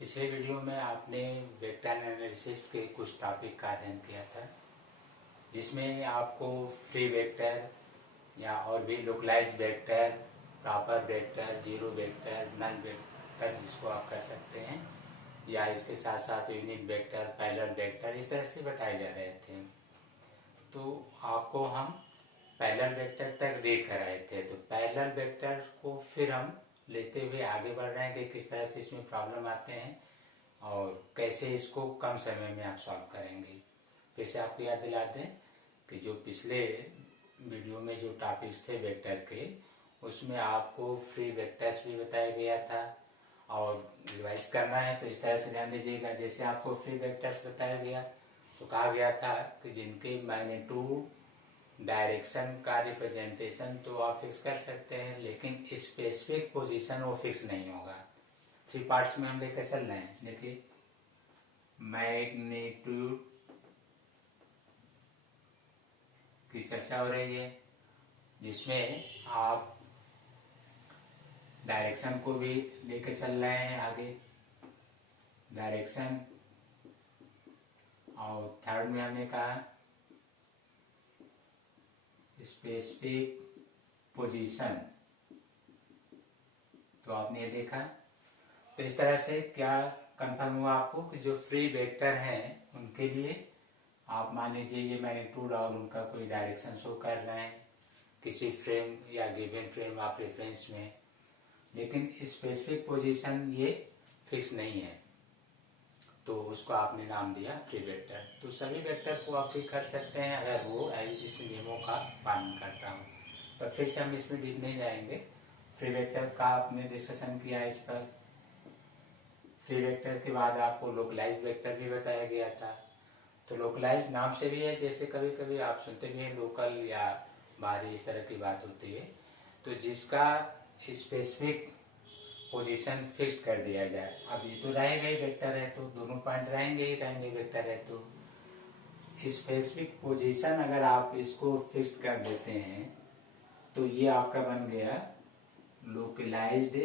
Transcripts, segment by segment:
पिछले वीडियो में आपने वेक्टर एनालिसिस के कुछ टॉपिक का अध्ययन किया था, जिसमें आपको फ्री वेक्टर या और भी localised vector, proper vector, zero vector, null vector जिसको आप कह सकते हैं, या इसके साथ साथ यूनिट वेक्टर, पैरेलल वेक्टर, इस तरह से बताए जा रहे थे। तो आपको हम पैरेलल वेक्टर तक रीड कराए थे। तो पैरेलल वेक्टर को फिर हम लेते हुए आगे बढ़ रहे हैं कि किस तरह से इसमें प्रॉब्लम आते हैं और कैसे इसको कम समय में आप सॉल्व करेंगे। फिर से आपको याद दिला दें कि जो पिछले वीडियो में जो टॉपिक्स थे वेक्टर के, उसमें आपको फ्री वेक्टर्स भी बताया गया था और रिवाइज करना है तो इस तरह से ध्यान दीजिएगा। जैसे आपको फ्री वेक्टर्स बताया गया तो कहा गया था कि जिनके मैग्नीट्यूड, डायरेक्शन का रिप्रेजेंटेशन तो आप फिक्स कर सकते हैं, लेकिन स्पेसिफिक पोजीशन वो फिक्स नहीं होगा। 3 पार्ट्स में हम लेकर चल रहे हैं। देखिए, मैग्नीट्यूड की चर्चा हो रही है, जिसमें आप डायरेक्शन को भी लेकर चल रहे हैं आगे, डायरेक्शन। और थर्ड में हमने कहा स्पेसिफिक पोजीशन। तो आपने ये देखा। तो इस तरह से क्या कंफर्म हुआ आपको कि जो फ्री वेक्टर हैं उनके लिए आप मान लीजिए ये मैग्नीट्यूड और उनका कोई डायरेक्शन शो कर रहे हैं किसी फ्रेम या गिवन फ्रेम आप रेफरेंस में, लेकिन स्पेसिफिक पोजीशन ये फिक्स नहीं है, तो उसको आपने नाम दिया फ्री वेक्टर। तो सभी वेक्टर को आप फ्री कर सकते हैं अगर वो इस नियमों का पालन करता हो। तो फिर से हम इसमें डीप नहीं जाएंगे। फ्री वेक्टर का आपने डिस्कशन किया इस पर। फ्री वेक्टर के बाद आपको लोकलाइज्ड वेक्टर भी बताया गया था। तो लोकलाइज्ड नाम से भी है, जैसे कभी कभी आप सुनते भी हैं लोकल या बाहरी, इस तरह की बात होती है। तो जिसका स्पेसिफिक पोजीशन फिक्स कर दिया जाए। अब ये तो रहेगा ही वेक्टर है, तो दोनों पॉइंट रहेंगे ही रहेंगे वेक्टर है, तो स्पेसिफिक पोजीशन अगर आप इसको फिक्स कर देते हैं तो ये आपका बन गया लोकलाइज्ड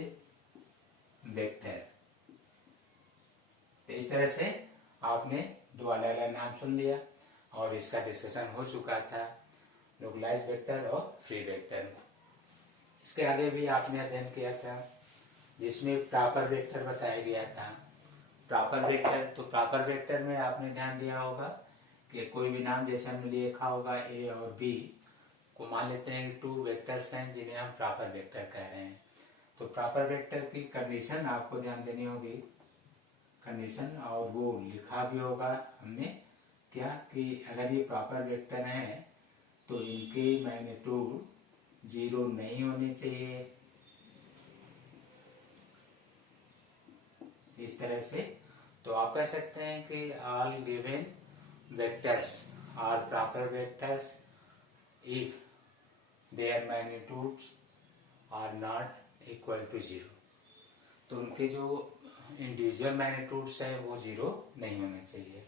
वेक्टर। तो इस तरह से आपने दो अलग अलग नाम सुन लिया और इसका डिस्कशन हो चुका था, लोकलाइज्ड वेक्टर और फ्री वेक्टर। इसके आगे भी आपने अध्ययन किया था, जिसमें प्रॉपर वेक्टर बताया गया था। प्रॉपर वेक्टर, तो प्रॉपर वेक्टर में आपने ध्यान दिया होगा कि कोई भी नाम जैसे हमने लिखा होगा ए और बी को मान लेते हैं कि 2 वेक्टर्स हैं जिन्हें हम प्रॉपर वेक्टर कह रहे हैं। तो प्रॉपर वेक्टर की कंडीशन आपको ध्यान देनी होगी, कंडीशन, और वो लिखा भी होगा हमने क्या कि अगर ये प्रॉपर वेक्टर हैं तो इनके मैग्नीट्यूड 0 नहीं होने चाहिए, इस तरह से। तो आप कह सकते हैं कि all given vectors are proper vectors if their magnitudes are not equal to 0। तो उनके जो इंडिविजुअल मैग्नीट्यूड्स है वो 0 नहीं होने चाहिए।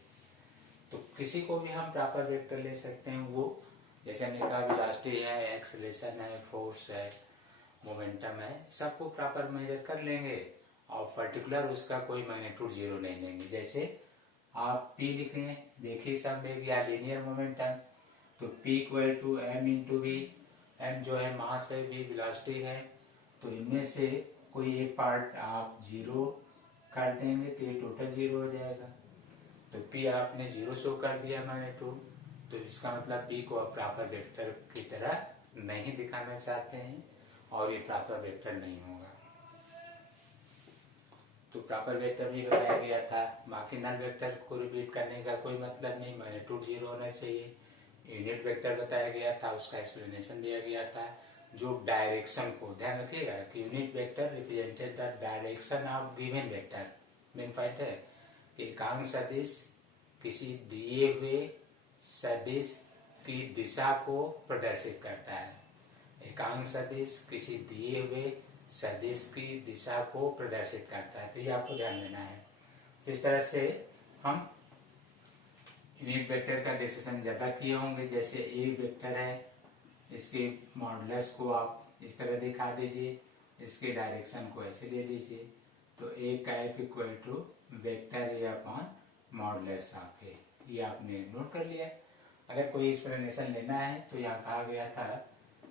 तो किसी को भी हम प्रॉपर वेक्टर ले सकते हैं। वो जैसे हमने कहा वेलोसिटी है, एक्सेलरेशन है, फोर्स है, मोमेंटम है, सबको प्रॉपर मेजर कर लेंगे और पर्टिकुलर उसका कोई मैग्नीट्यूड 0 नहीं लेंगे। जैसे आप P लिख रहे हैं, देखिए संवेग या लीनियर मोमेंटम, तो P equal to m into v. m जो है मास है, v वेलोसिटी है, तो इनमें से कोई एक पार्ट आप 0 कर देंगे तो ये टोटल 0 हो जाएगा। तो P आपने 0 शो कर दिया मैग्नीट्यूड, तो इसका मतलब P को आप प्रॉपर वेक्टर की तरह नहीं दिखाना चाहते हैं और ये प्रॉपर वेक्टर नहीं होगा। तो प्रॉपर वेक्टर भी बताया गया था। बाकी नल वेक्टर को रिपीट करने का कोई मतलब नहीं, मैग्नीट्यूड 0 होना चाहिए। यूनिट वेक्टर बताया गया था, उसका एक्सप्लेनेशन दिया गया था। जो डायरेक्शन को ध्यान रखिएगा कि unit vector represented the direction of given vector. Main point है एकांक सदिश किसी दिए हुए सदिश की दिशा को प्रदर्शित करता है। एकांक सदिश किसी दिए हुए सदिश की दिशा को प्रदर्शित करता है, तो ये आपको ध्यान देना है। तो इस तरह से हम यूनिट वेक्टर का डिस्कशन ज्यादा किए होंगे। जैसे ए वेक्टर है, इसके मॉडुलस को आप इस तरह दिखा दीजिए, इसके डायरेक्शन को ऐसे ले लीजिए, तो A cap equal to vector A upon modulus of A, ये आपने नोट कर लिया। अगर कोई एक्सप्लेनेशन लेना है तो यहाँ कहा गया था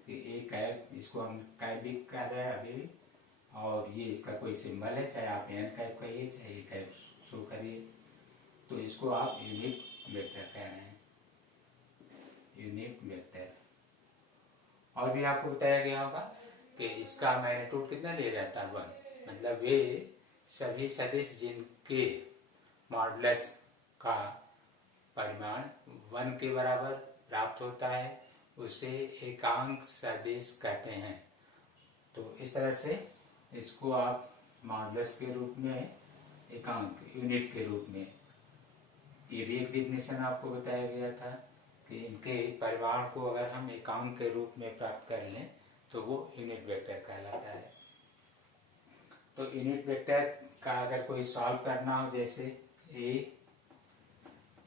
कि ए कैप, इसको हम कैप भी कर रहे हैं अभी, और ये इसका कोई सिंबल है, चाहे आप एन कैप कहिए चाहे ए कैप शो करिए, तो इसको आप यूनिट वेक्टर कह रहे हैं, यूनिट वेक्टर। और भी आपको बताया गया होगा कि इसका मैग्नीट्यूड कितना लिया जाता है, 1, मतलब वे सभी सदिश जिनके मॉडुलस का परिमाण 1 के बराबर प्राप्त होता है उसे एकांक सदिश कहते हैं। तो इस तरह से इसको आप मॉडुलस के रूप में, एकांक यूनिट के रूप में, ये भी एक डिफिनेशन आपको बताया गया था कि इनके परिमाण को अगर हम एकांक के रूप में प्राप्त कर लें तो वो यूनिट वेक्टर कहलाता है। तो यूनिट वेक्टर का अगर कोई सॉल्व करना हो, जैसे a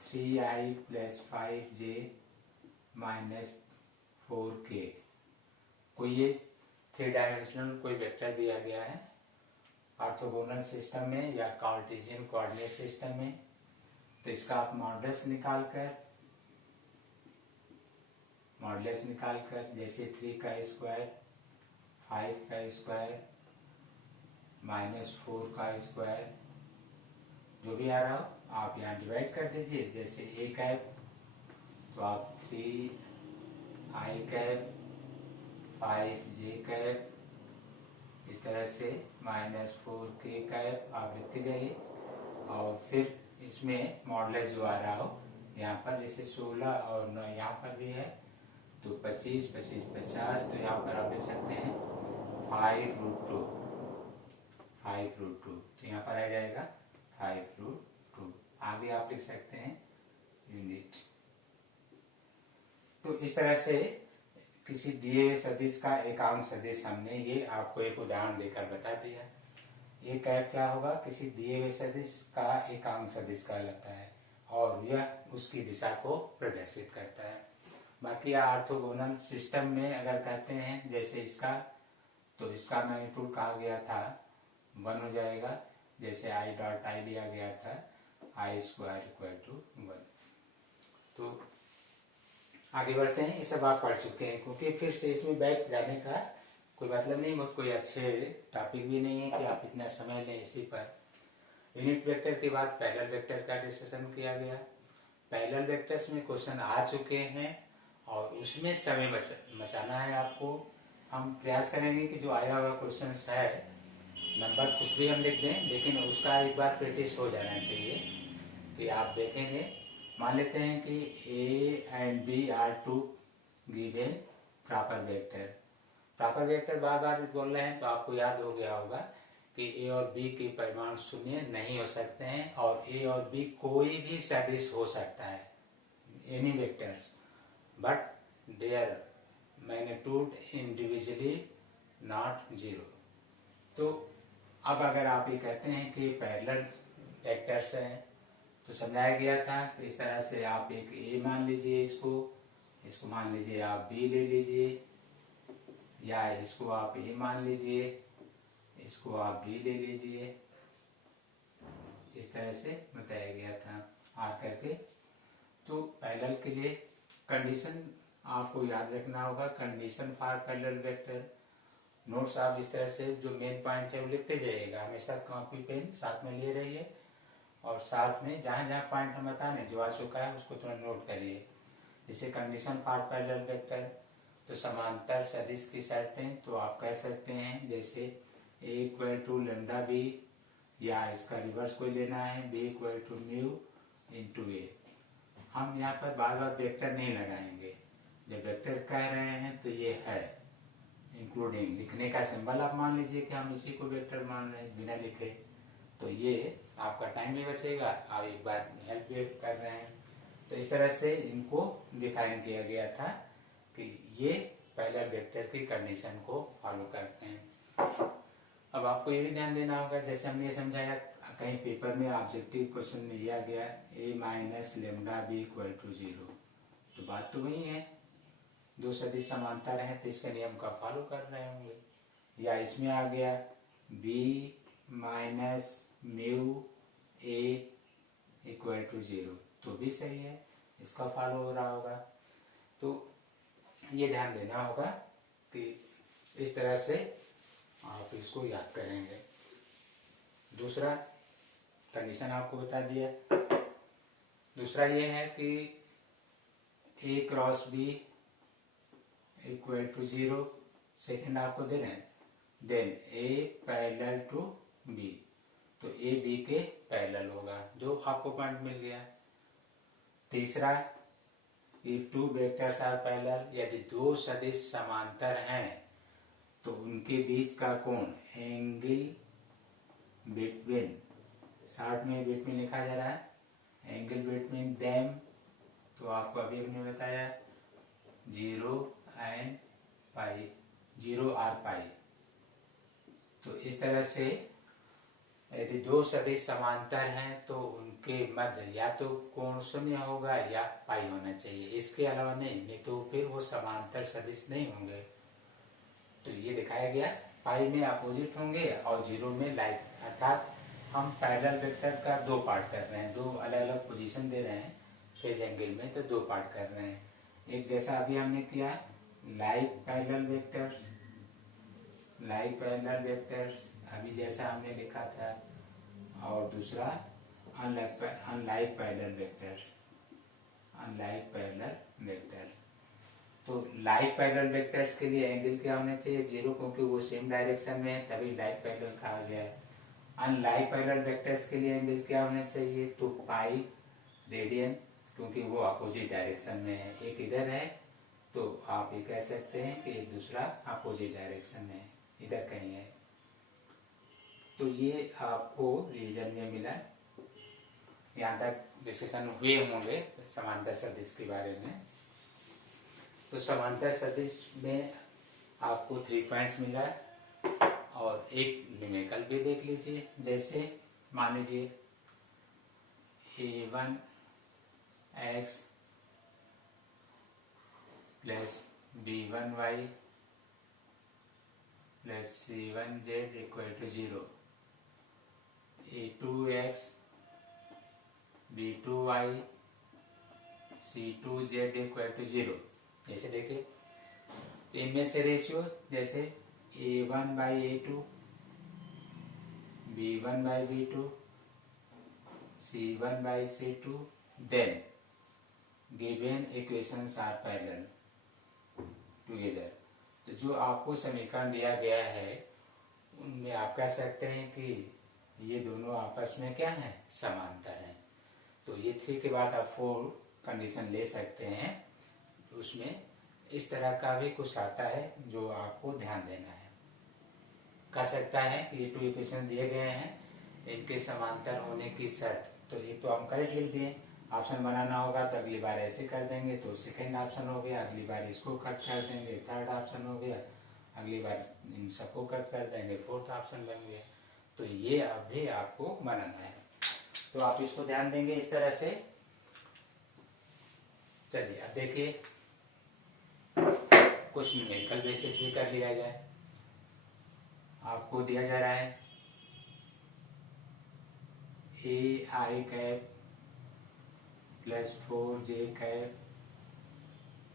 3i + 5j - 4k, कोई ये 3 डायमेंशनल कोई वेक्टर दिया गया है ऑर्थोगोनल सिस्टम में या कार्टेशियन कोऑर्डिनेट सिस्टम में, तो इसका आप मॉडुलस निकालकर जैसे 3 का स्क्वायर, 5 का स्क्वायर -4 का स्क्वायर, जो भी आ रहा हो आप यहाँ डिवाइड कर दीजिए। जैसे ए कैप तो आप 3i कैप 5j कैप, इस तरह से -4k कैप आप लिखते जाइए, और फिर इसमें मॉडुलस जो आ रहा हो यहाँ पर, जैसे 16 और 9 यहाँ पर भी है तो 25, 25, 50, तो यहाँ पर आप लिख सकते हैं 5√2, 5√2, तो यहाँ पर आ जाएगा 5√2। आगे आप लिख सकते हैं यूनिट। तो इस तरह से किसी दिए हुए सदिश का एकांक सदिश, हमने ये आपको एक उदाहरण देकर बता दिया। ये कैप क्या होगा, किसी दिए हुए सदिश का एकांक सदिश कहलाता है और यह उसकी दिशा को प्रदर्शित करता है। बाकी ऑर्थोगोनल सिस्टम में अगर कहते हैं जैसे इसका, तो इसका मैग्नीट्यूड कहा गया था 1 हो जाएगा, जैसे i.i लिया गया था i² = 1। तो आगे बढ़ते हैं, ये सब आप पढ़ चुके हैं, क्योंकि फिर से इसमें बैठ जाने का कोई मतलब नहीं, बहुत कोई अच्छे टॉपिक भी नहीं है कि आप इतना समय लें इसी पर। यूनिट वेक्टर के बाद पैरेलल वेक्टर का डिस्कशन किया गया। पैरेलल वेक्टर्स में क्वेश्चन आ चुके हैं और उसमें समय बचाना है आपको। हम प्रयास करेंगे कि जो आया हुआ क्वेश्चन है, नंबर कुछ भी हम लिख दें, लेकिन उसका एक बार प्रैक्टिस हो जाना चाहिए कि आप देखेंगे। मान लेते हैं कि a and b are two given proper vector. Proper vector बार बार बोल रहे हैं तो आपको याद हो गया होगा कि a और b के परिमाण शून्य नहीं हो सकते हैं और a और b कोई भी सदिश हो सकता है, any vectors, but there magnitude individually not 0। तो अब अगर आप ये कहते हैं कि पैरेलल वेक्टर्स हैं तो समझाया गया था कि इस तरह से आप एक a मान लीजिए, इसको मान लीजिए आप b ले लीजिए, या इसको आप a मान लीजिए, इसको आप b ले लीजिए, इस तरह से बताया गया था आ करके। तो पैरेलल के लिए कंडीशन आपको याद रखना होगा, condition for parallel vector. Notes आप इस तरह से जो मेन पॉइंट है वो लिखते जाइएगा, हमेशा कॉपी पेन साथ में लिए रहिए और साथ में जहाँ जहाँ पॉइंट हम बता रहे जो आ चुका है उसको थोड़ा नोट करिए। जैसे कंडीशन फॉर पैरेलल वेक्टर, तो समांतर सदिश की शर्तें, तो आप कह सकते हैं जैसे a = λb, या इसका रिवर्स कोई लेना है b = μ × a। हम यहाँ पर बार बार वेक्टर नहीं लगाएंगे, जब वेक्टर कह रहे हैं तो ये है इंक्लूडिंग, लिखने का सिंबल आप मान लीजिए कि हम इसी को वेक्टर मान रहे हैं बिना लिखे, तो ये आपका टाइम भी बचेगा, आप एक बार हेल्प भी कर रहे हैं। तो इस तरह से इनको डिफाइन किया गया था कि ये पैरेलल वेक्टर की कंडीशन को फॉलो करते हैं। अब आपको ये भी ध्यान देना होगा, जैसे हमने समझाया कहीं पेपर में ऑब्जेक्टिव क्वेश्चन में दिया गया a - λb = 0, तो बात तो वही है, दो सदिश समांतर हैं तो इसके नियम का फॉलो कर रहे होंगे। या इसमें आ गया b minus mu A equal to 0, तो भी सही है, इसका फॉलो हो रहा होगा। तो ये ध्यान देना होगा कि इस तरह से आप इसको याद करेंगे। दूसरा कंडीशन आपको बता दिया। दूसरा ये है कि A cross B equal to 0, second आपको दे रहे हैं, then A parallel to B, तो ए बी के पैरेलल होगा, जो आपको पॉइंट मिल गया। तीसरा, if two vectors are parallel, यदि दो सदिश समांतर हैं तो उनके बीच का कोण एंगल बिटवीन, शॉर्ट में बिटवीन लिखा जा रहा है, एंगल बिटवीन देम, तो आपको अभी हमने बताया 0 एंड पाई, 0 और पाई। तो इस तरह से यदि दो सदिश समांतर हैं तो उनके मध्य या तो कोण शून्य होगा या पाई होना चाहिए, इसके अलावा नहीं तो फिर वो समांतर सदिश नहीं होंगे। तो ये दिखाया गया, पाई में अपोजिट होंगे और 0 में लाइक, अर्थात हम पैरेलल वेक्टर का दो पार्ट कर रहे हैं, दो अलग अलग पोजीशन दे रहे हैं फेज एंगल में, तो दो पार्ट कर रहे हैं। एक जैसा अभी हमने किया like parallel vectors, like parallel vectors अभी जैसा हमने लिखा था, और दूसरा unlike parallel vectors, unlike parallel vectors. तो लाइक पैरेलल वेक्टर्स के लिए एंगल क्या होना चाहिए 0, क्योंकि वो सेम डायरेक्शन में है, तभी लाइक पैरेलल कहा गया है। अनलाइक पैरेलल वेक्टर्स के लिए एंगल क्या होना चाहिए, तो पाई रेडियन, क्योंकि वो अपोजिट डायरेक्शन में है, एक इधर है तो आप ये कह सकते हैं कि एक दूसरा अपोजिट डायरेक्शन में है, इधर कहीं है। तो ये आपको रिवीजन में मिला, यहाँ तक डिस्कशन हुए होंगे समांतर सदिश के बारे में। तो समांतर सदिश में आपको 3 पॉइंट्स मिला और एक न्यूमेरिकल भी देख लीजिए। जैसे मान लीजिए a1 x plus b1 y plus c1 z equal to 0, a2 x b2 y c2 z equal to 0। जैसे देखिए, तो इनमें से रेशियो जैसे a1 by a2, b1 by b2, c1 by c2, then given equations are parallel together. तो जो आपको समीकरण दिया गया है उनमें आप कह सकते हैं कि ये दोनों आपस में क्या है, समांतर हैं। तो ये 3 के बाद आप 4 कंडीशन ले सकते हैं। उसमें इस तरह का भी कुछ आता है जो आपको ध्यान देना है। कह सकता है कि ये 2 इक्वेशन दिए गए हैं, इनके समांतर होने की शर्त, तो ये तो हम करेक्ट लिख दिए। ऑप्शन बनाना होगा तो अगली बार ऐसे कर देंगे, तो सेकंड ऑप्शन हो गया, अगली बार इसको कट कर देंगे, थर्ड ऑप्शन हो गया, अगली बार इन सबको कट कर देंगे, फोर्थ ऑप्शन बन गया। तो ये अभी आपको बनाना है, तो आप इसको ध्यान देंगे इस तरह से। चलिए अब देखिए, कुछ न्यूमेरिकल बेसिस भी कर लिया जाए। आपको दिया जा रहा है A I cap plus 4j cap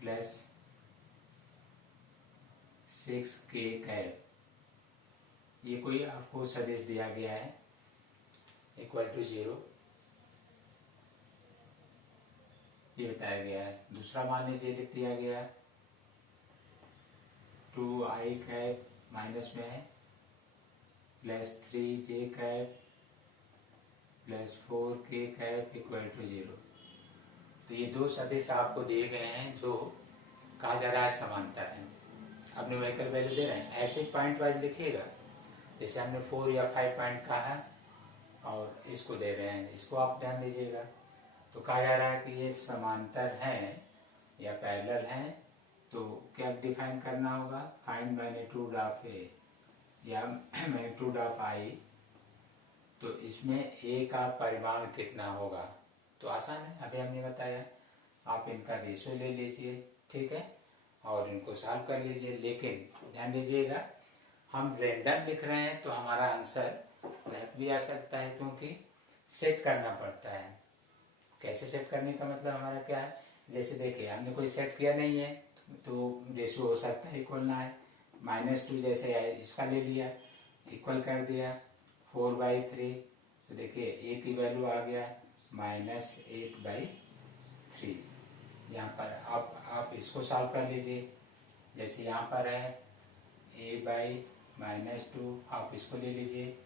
plus 6k cap, ये कोई आपको सदिश दिया गया है इक्वल टू 0, ये बताया गया है। दूसरा मान लीजिए लिख दिया गया 2i कैप माइनस में है plus 3j cap plus 4k cap equal to 0। तो ये 2 सदिश आपको दिए गए हैं जो कहा जा रहा है समांतर है। अब न्यूमेरिकल वैल्यू दे रहे हैं, ऐसे पॉइंट वाइज लिखिएगा, जैसे हमने 4 या 5 पॉइंट कहा है और इसको दे रहे हैं, इसको आप ध्यान दीजिएगा। तो कहा जा रहा है कि ये समांतर हैं या पैरेलल हैं, तो क्या डिफाइन करना होगा, फाइंड मैग्नीट्यूड ऑफ ए या मैग्नीट्यूड ऑफ आई। तो इसमें ए का परिमाण कितना होगा, तो आसान है, अभी हमने बताया। आप इनका रेशियो ले लीजिए, ठीक है, और इनको सॉल्व कर लीजिए। लेकिन ध्यान दीजिएगा, हम रैंडम लिख रहे हैं तो हमारा आंसर ब्लैक भी आ सकता है, क्योंकि सेट करना पड़ता है। कैसे सेट करने का मतलब हमारा क्या है, जैसे देखिए हमने कोई सेट किया नहीं है तो रेशियो हो सकता है इक्वल ना है। -2 जैसे है, इसका ले लिया, इक्वल कर दिया 4/3, तो देखिए ए की वैल्यू आ गया -8/3। यहाँ पर आप इसको सॉल्व कर लीजिए। जैसे यहाँ पर है a/-2, आप इसको ले लीजिए